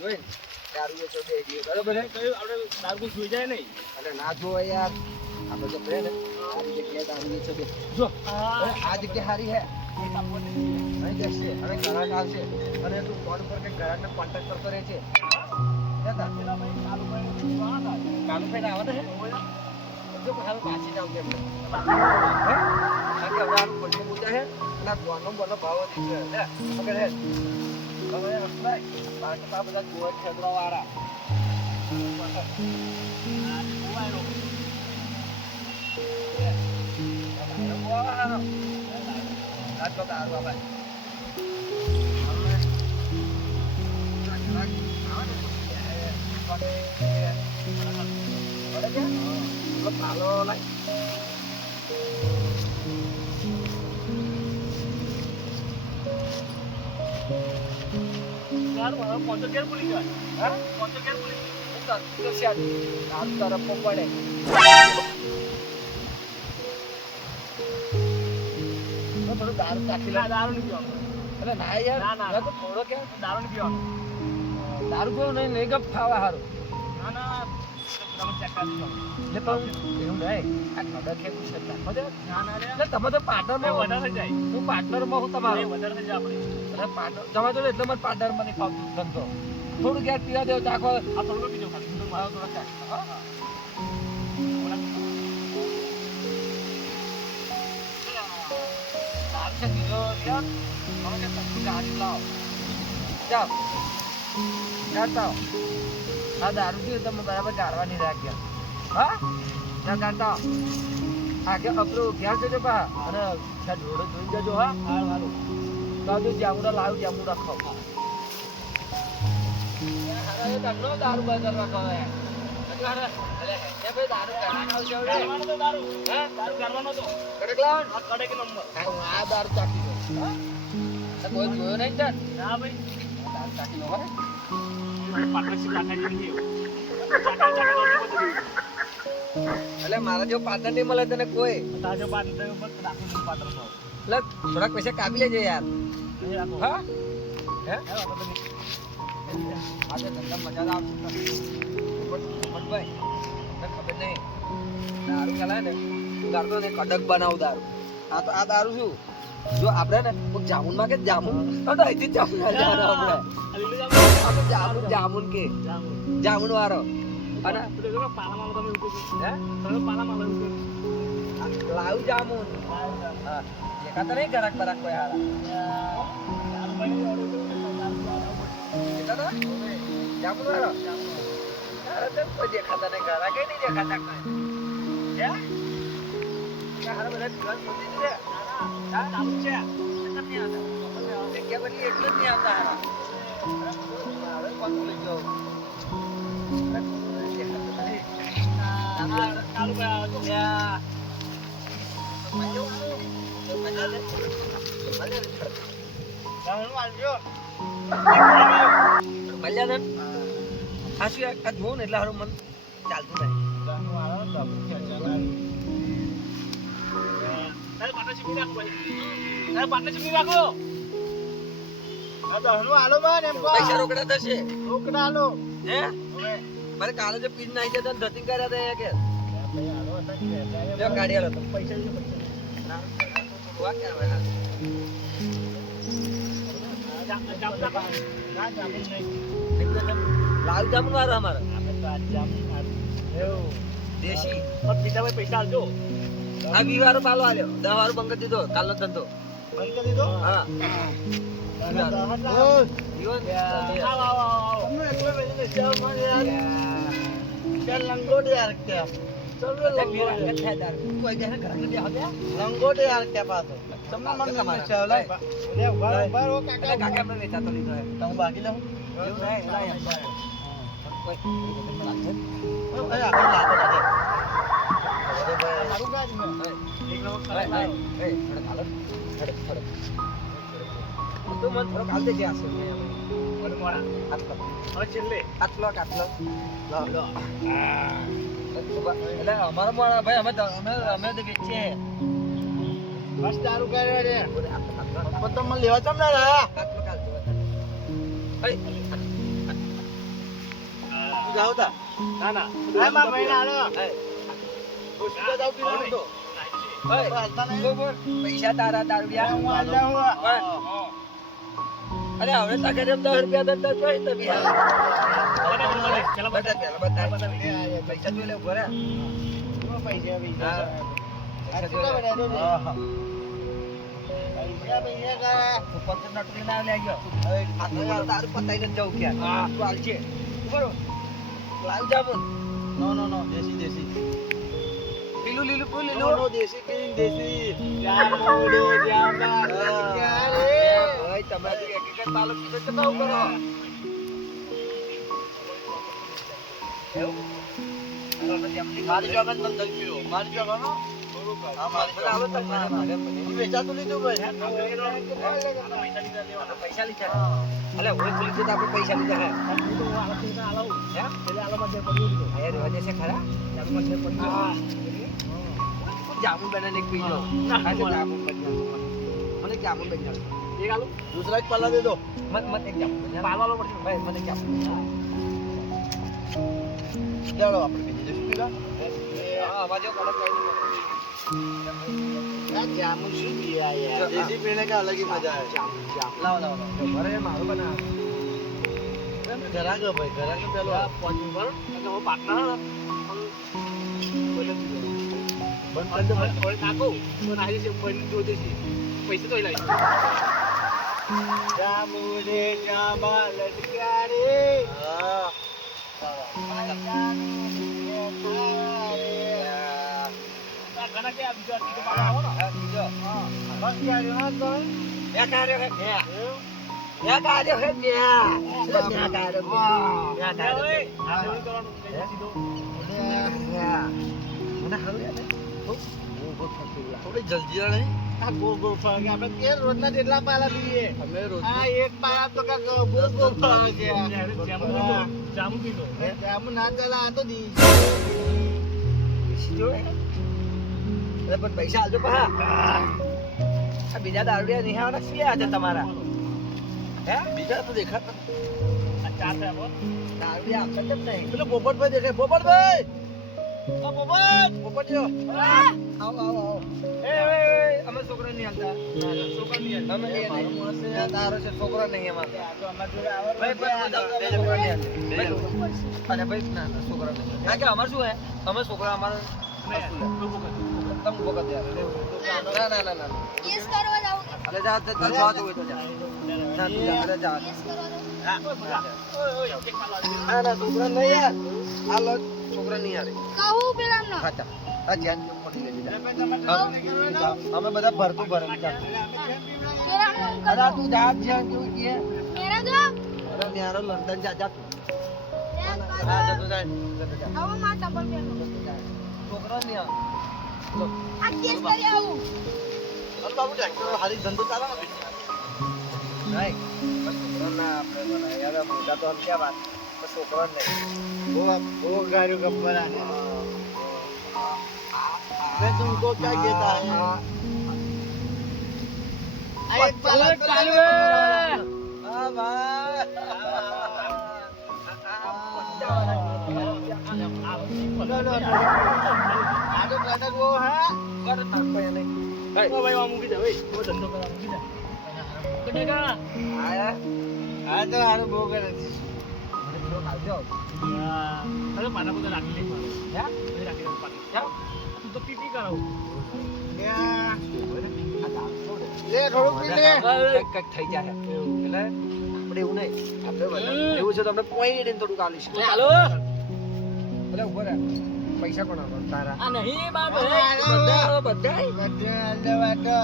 જોઈ દારૂ વેચો બે ગયો બરાબર હે કયું આપણે દારૂ જોઈ જાય નહીં અને ના જોવે યાર આપણે તો કહે ને આ જગ્યાએ દારૂ વેચો બે જો આ જગ્યા સારી હે અહીં જશે હવે ગ્રાહક આવશે અને તું ફોન પર કે ગ્રાહકને કોન્ટેક્ટ કરતો રહે છે કાલુ ભાઈ આવવાના હે જો હાલ પાછી જાવ કેમ હે કારણ કે હવે આનું પૈસા પૂછા હે અને બોનો ભાવ દીધો લે મગર હે હવે રસભાઈ મારા આ બધા જોર છેદરા વાળા Halo, like. Yaar, mana ponsel carefully kan? Hah? Ponsel carefully. Bukan, itu siat. Harus cara pompa deh. तो थोड़ा दारू काटी ला दारू नहीं पियो अरे ना यार ना तो थोड़ा क्या दारू नहीं पियो दारू को नहीं गप खावा हारो ना ना તમે ચેક કરી લો લે પણ એવું નહીં આ કડક કે પૂછે મજા ના ના લે તમે તો પાર્ટનર માં વધારે જાય હું પાર્ટનર માં હું તમારો વધારે થઈ જાય આપણે અરે પાર્ટનર તમે તો એટલે મને પાર્ટનર માં નહીં ફાવતું ધંધો થોડું ગેસ પીવા દેવ ચાખો આ થોડું પીજો ખાલી મારો થોડો ચાખ હા છે બીજો યાર હવે કે તમે ગાડી લાવો જાઓ જાતા આ દારૂ થી તમે બરાબર ગાળવા નહીં રાખ્યા હા ના કાઢતા આગે અપરો ઘેર જજો પા અને ઢોળો જોઈ જજો હા હાલ હાલો કાજુ જામુડા લાવ જામુડા ખાવ અરે તનો દારૂ બજાર રાખો હે એટલે એ ભાઈ દારૂ કાઢવાનો છે હવે કાઢવાનો તો દારૂ હે દારૂ કાઢવાનો તો કડક લાવ આ કડક નંબર આ દારૂ ચાકી દો હા કોઈ જોયો નહીં તન ના ભાઈ દારૂ ચાકી લો હે પાર્ટનરશિપ રાખવાની નથી એટલે મારા જો પાર્ટનર નહીં મળે તને કોઈ તાજો પાર્ટનર ઉપર રાખું પાર્ટનર ભાવ એટલે થોડાક પૈસા કાપી લેજે યાર હા હે આજે ધંધા મજા આવશે ભાઈ ખબર નહીં દારૂ કલાય ને કરતો ને કડક બનાવ દારૂ આ તો આ દારૂ શું જો આપણે ને કોક જામુન માં કે જામુન તો અહીંથી જામુન આપણે જામુન જામુન કે જામુન વાળો અને પાલામાં તમે હે પાલામાં લાવ જામુન હા દેખાતા નહીં ગરાક બરાક કોઈ હારા જામુન વાળો અરે તો કોઈ દેખાતા નહીં ગરાક નહીં દેખાતા કોઈ હે હારા બધા પીવા છોડી દે ના ચાલુ છે કેમ નહીં આવતા જગ્યા બધી એટલે જ નહીં આવતા હારા હવે કોણ બોલી ગયો ચાલુ ગયા જોઉં ને એટલે હારું મન ચાલતું નહીં પૈસા રોકડા થશે રોકડા આલો હે મારે કાલે જો પીન નાઈ જતા ધતિંગ કર્યા હતા કે જો ગાડી આલો તો પૈસા ના વા કે આવે લાલ જામુન વાળો અમારો દેશી પીતા ભાઈ પૈસા આલજો આ 20 વાળો પાલો આલ્યો 10 વાળો બંધ દીધો કાલનો ધંધો બંધ કરી દીધો હા लंगोटे यार क्या सब लंगोटे यार क्या बात है તમને મન માં ચાવલા લે ઉભા ઓ કાકા કાકા મે વેચા તો લીધો હે તો હું બાકી લઉં એવું નહીં એલા એમ કોઈ તમને લાગે ઓય આપણે લાગે લાગે મારું ગાજ મે એક નંબર ખરાબ એ થોડો કાલો થોડો તો મન થોડો કાલ દે ગયા છે મને મોડા આટલો હવે છેલ્લે આટલો લો એટલે અમારો મોડા ભાઈ અમે તો વેચીએ બસ દારૂ કર્યો રે પણ તમને લેવા ચમ ના રહ્યા આટલો કાલ જાવતા ના ના આ માં ભાઈ આલો ઓછું જાવ પીવાનું તો પૈસા તારા દારૂડિયા હું આલ્યા હું અરે હવે તકે 10 રૂપિયા દંડ જોઈ તો બિહાર ચલો બધા પૈસા તો લે ઉભો રે પૈસા તારું પતાઈ ને જવું ક્યાં તું હાલશે બરોબર લાવ જાબો નો દેશી દેશી લીલું લીલું પૂ નો લીલું દેશી પીન દેશી જામોડે જામા ક્યારે ભાઈ તમારી એક એક તાલો કીધો તો કહું કરો મારી જગન તમ દલ પીઓ મારી જગન હા મારી બરાબર તમને વેચા તો લીધું ભાઈ પૈસા લીધા અલે ઓય ખુલી તો આપણે પૈસા લીધા હે રેવા દેશે ખરા જામુન બનાને પી લો જામુન બની મને જામુન બની એક આલુ दूसरा एक पल्ला दे दो મત એક જામુન પાલવાલો પડશે ભાઈ મને જામુન चलो આપણે બીજી દેશી પીલા હા વાજો કડક આ જામુન શું પીયા યાર દેશી પીने का अलग ही मजा है જામુન લાવ લાવ ઘરે મારું બના घरा का भाई घरा का पेलो પહોંચું પર કે હું પાટના बंद कर दो ઓય નાખો તો નાહી છે બંધ જો દેસી પૈસા તો લાવી जामुने जामा लटका रे हां ઘણા કે બીજો ટીકો પાડો આવો ને બીજો बस क्या रे हां तो યા કાર્ય હે યા કાર્ય હે યા કાર્ય યા કાર્ય આ જોઈ કરવાનું સીધો મને હારું યાદ थोड़ी जल्दी नहीं આ ગો ગો ફળ કે આપણે તેલ રોજના જેટલા પાલા પીએ हमें रोज આ એક પાલા તો કા ગો ગો ફળ કે જામુ પીધો જામુ ના ચલા આ તો દી જો અરે પણ પૈસા આલજો પા આ બીજા દારૂડિયા નહીં આવવાના છે આજે તમારા હે बीजा तो देखा था આ ચાર છે બોલ દારૂડિયા આપતા જ નહીં પેલો પોપટ ભાઈ દેખે પોપટ ભાઈ ઓ પોપટ પોપટ જો આવો એ અમે છોકરા નહીં આલતા છોકરા નહીં આલતા અમે નહીં તારો છે છોકરા નહીં એમાં ભાઈ છોકરા નહીં આલતા અરે ભાઈ ના છોકરા નહીં કારણ કે અમાર શું હે અમે છોકરા અમારા તમ વખત યાર ના કેસ કરવા જાવ અલે જા ચાલ જવા દો તો જા ના તું જા અરે જા ના છોકરા નહીં યાર આ લો છોકરા નહીં યાર કહું પેલા નો ખાતા આ ધ્યાન જો પડી લેજે અમે બધા ભરતું ભરે પેલા નો અરે તું જા ધ્યાન કેવું કે મેરા જો અરે ન્યારો લંડન જા જા તું હા જતો જાય આવો માં ટબલ પેલો છોકરા નહીં આવે આ કેસ કરી આવું અરે બાબુ ટ્રેક્ટર હારી ધંધો ચાલે ને નહીં બસ છોકરા ના આપણે બનાય યાર મોટા તો આમ ક્યાં વાત બસ છોકરા નહીં वो गाड़ी का बना है मैं तुमको क्या कहता है एक पाला चालू है हां भाई आगे कटक वो है कर तक पे नहीं ओ भाई वो मूकी जा भाई वो धंधो करा मूकी जा कटेगा आया आ तो हारो बो करे अरे पाना को રાખી લે હે એ રાખી લે પાણી જા તું તો પીપી કરાવ ले થોડું પી લે કક થઈ જાય એટલે આપણે એવું નહીં આપણે એવું છે તો આપણે પોઈન્ટ ને થોડું કાલી છે હાલો એટલે ઉપર પૈસા કોણ આપે તારા આ નહીં બાપ બધા બધા બધે વાટો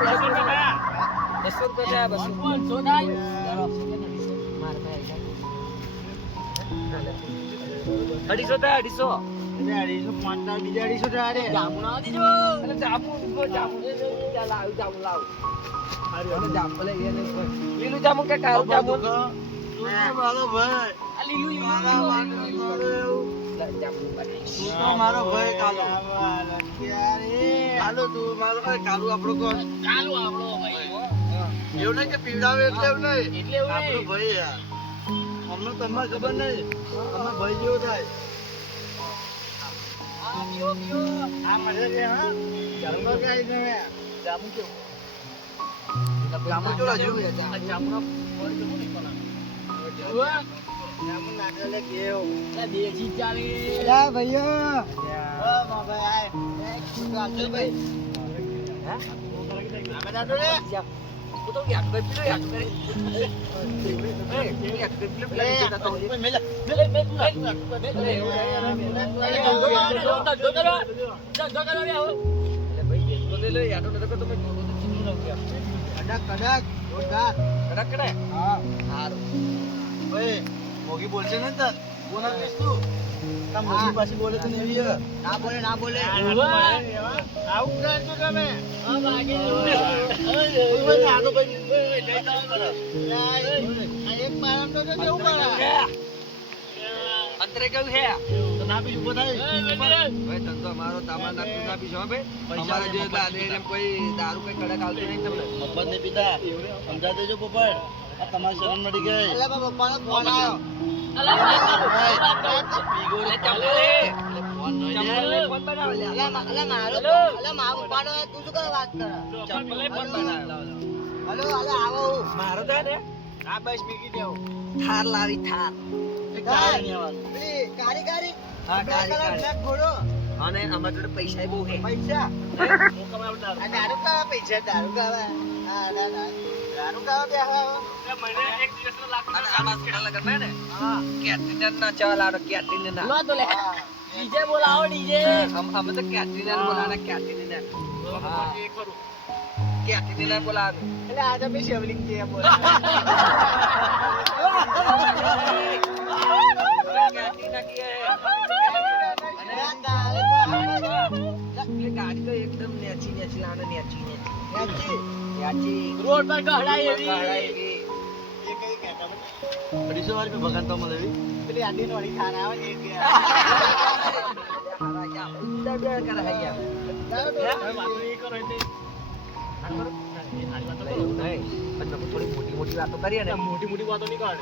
પૈસા કયા 200 રૂપિયા 200 માર ભાઈ 250 થાય 250 અઢીસો પાંચના બીજા 250 ટાડે જામુ ના દીજો એટલે જામુ લાવ જામુ લાવ અરે જામુ લે એને લીલું જામુ કે કાળું જામુ મારો ભાઈ આ લીલું જામુ તું તો મારો ભાઈ કાલો કાલો તું મારો ભાઈ કાલો આપણો કોણ ચાલુ આપણો ભાઈ એવું નહીં કે પીવડાવે એટલે એવું નહીં એટલે એવું આપણો નહીં ભાઈ યાર અમને તમારે ખબર નહીં અમાર ભાઈ જેવો થાય આ પીઓ આ મરે રે હા જામો કાઈ ન મે જામો કેવો જામો જો રાજુ આ જામો પર કેવો નીકળા જામો નાગલે કેવો આ દેજી ચાલે લા ભઈઓ ઓ મા ભાઈ આય ચાલ ભાઈ હા આ બધા તો રે હું તો યાદ કરી યાદ કરી યાદ કરી મેલા મોગી બોલશે ને તર કોના કહીશ તું તા મોગી પાછી બોલે તો નહીં ના બોલે આવું કરજો તમે હા બાકી આ તો ભાઈ લઈ જાવ કરે આ એક મારામ તો કેવું કરે અંતરે કેવું છે તો ના પીછું ઉભો થાય ભાઈ ધંધો મારો તામા નાખતું ના પીછો ભાઈ અમારા જે દાદે એમ કોઈ દારૂ કોઈ કડક આવતું નહીં તમને મફત નહીં પીતા સમજા દેજો પોપટ આ તમારી શરમ મળી ગઈ અલા પપ્પાનો ફોન આવ્યો અલા પીગો રે ચાલે ફોન નઈ ફોન બનાવ લે અલા મારો પપ્પાનો તું શું કરે વાત કરે ચપ્પલે ફોન બનાવ હલો આવો મારો તો ને આ બસ મીકી દેવો થાર લાવી થાર કારી હા કારી ઘોડો અને અમાર જોડે પૈસા બહુ હે પૈસા દારૂ કા પૈસા દારૂ કા હા દારૂ કા બે હા મને એક દિવસ નો લાખ અને આમાં કેડા લગન મે ને હા કેટરીના ના ચાલ આડો કેટરીના લો તો લે ડીજે બોલાવો ડીજે અમે તો કેટરીના બોલાના કેટરીના હા એ કરું કેટરીના બોલાવો એટલે આજ અમે શેવલિંગ કે બોલા ગાડી તો એકદમ નેચી લાને નેચી રોડ પર ગહડાય એવી એ કઈ કહેતા બડીસો વાળી મે ભગન તો મળેવી પેલી આડી નોડી ખાના આવે ને એટલે હારા યા ઉડા બે કર હૈયા વાતો એ કરો એટલે થોડી મોટી મોટી વાતો કરીએ ને મોટી વાતો નહીં કરે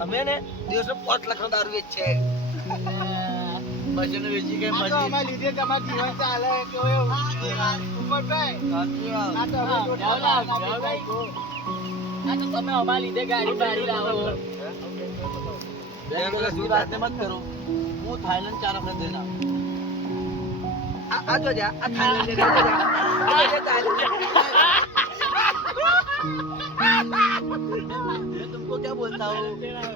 અમે ને દિવસ 5 લાખ નો દારૂ વેચે બજન વેચી કે મજી અમાર લીધે તમાર જીવન ચાલે કેવો ઉપર ભાઈ આ તો તમે અમાર લીધે ગાડી બારી લાવો બેંગલા સુરાતે મત કરો હું થાઈલેન્ડ 4 વખત દેના आ जो जा आ थाईलैंड ले जा आ जा थाईलैंड मैं तुमको क्या बोलता हूँ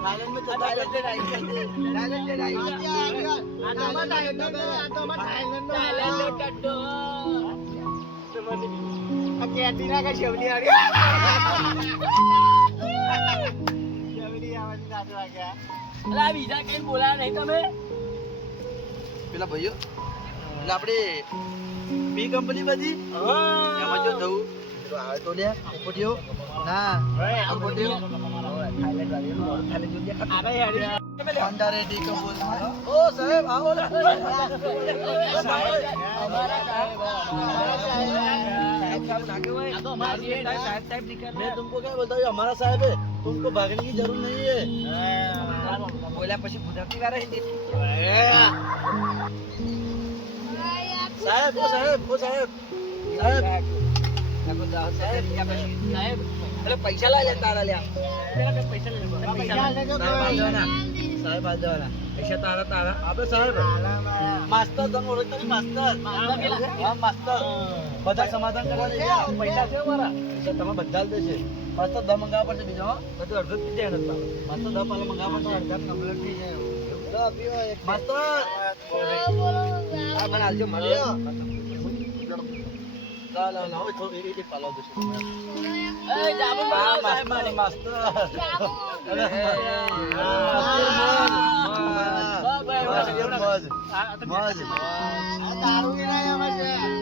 थाईलैंड में तो थाईलैंड ले आई थाईलैंड ले टट्टो कैटरीना का शेवली आ गया शेवली आवाज दादू आ गया अला बीजा कहीं बोला नहीं તમે પેલા ભાઈઓ એટલે આપણે બી કંપની બધી એમાં જો થવું આવે તો લે ઉપડ્યો ના ઉપડ્યો થાઈલેન્ડ વાળી થાઈલેન્ડ જો દેખા અરે યાર અંડા રેડી કબૂલ ઓ સાહેબ આવો લે અમારા સાહેબ नागे हुए तो हमारा साहब निकल मैं तुमको क्या बोलता हूँ हमारा साहब है तुमको भागने की जरूरत नहीं है बोला પછી ગુજરાતી વાળા હિન્દી साहब वो साहब अरे पैसा ला लेता ला लिया पैसा ले साहब आ जाओ ना पैसा तारा अबे साहब मास्टर तुम ओळखता नहीं मास्टर हां मास्टर બધા સમાધાન કરવા લઈ ગયા પૈસા છે મારા પૈસા તમે બધા જ દેશે માસ્ટર દ મંગાવવા પડશે બીજો બધું અડધો જ પીધે ને માસ્ટર દ પાલા મંગાવવા પડશે અડધા કમ્પ્લીટ થઈ જાય લો પીઓ એક માસ્ટર આ મને આલજો મળ્યો લા લા ઓય થોડી રીત પાલા દેશે એ જાબુ સાહેબ મારી માસ્ટર અરે મોજ આ દારૂ લેના આવે છે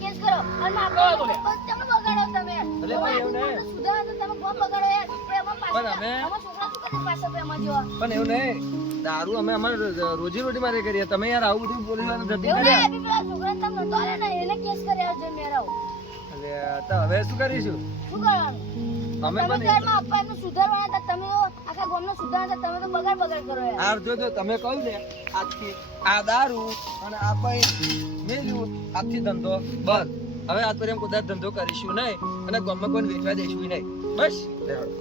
કેસ કરો અને આપણે તમે બગાડો તમે સુધા તો તમે પણ અમે અમારા છોકરા શું કરે પાછા પ્રેમમાં જેવા? પણ એવું નહીં દારૂ અમે અમારે રોજી રોટી મારે કરીએ તમે યાર આવું બધું પોલીસ વાળાને જતી એવું કર્યા નહીં, પેલા છોકરાને તમે નતો આલ્યો ને, એને કેસ કર્યા છે મેરાઓ. અરે તો હવે શું કરીશું શું કરવાનું? અમે તમે પણ ઘરમાં અપ્પાને સુધારવાના હતા, તમે તો આખા ગામને સુધારવાના હતા, તમે તો બગાડ કરો યાર. આ જો તમે કહ્યું ને આજથી આ દારૂ અને આ પૈ મેલ્યું આજથી ધંધો બંધ હવે આ પર એમ કદાચ ધંધો કરીશું નહીં અને ગામમાં કોઈ વેચવા દઈશું નહીં બસ લેવડો.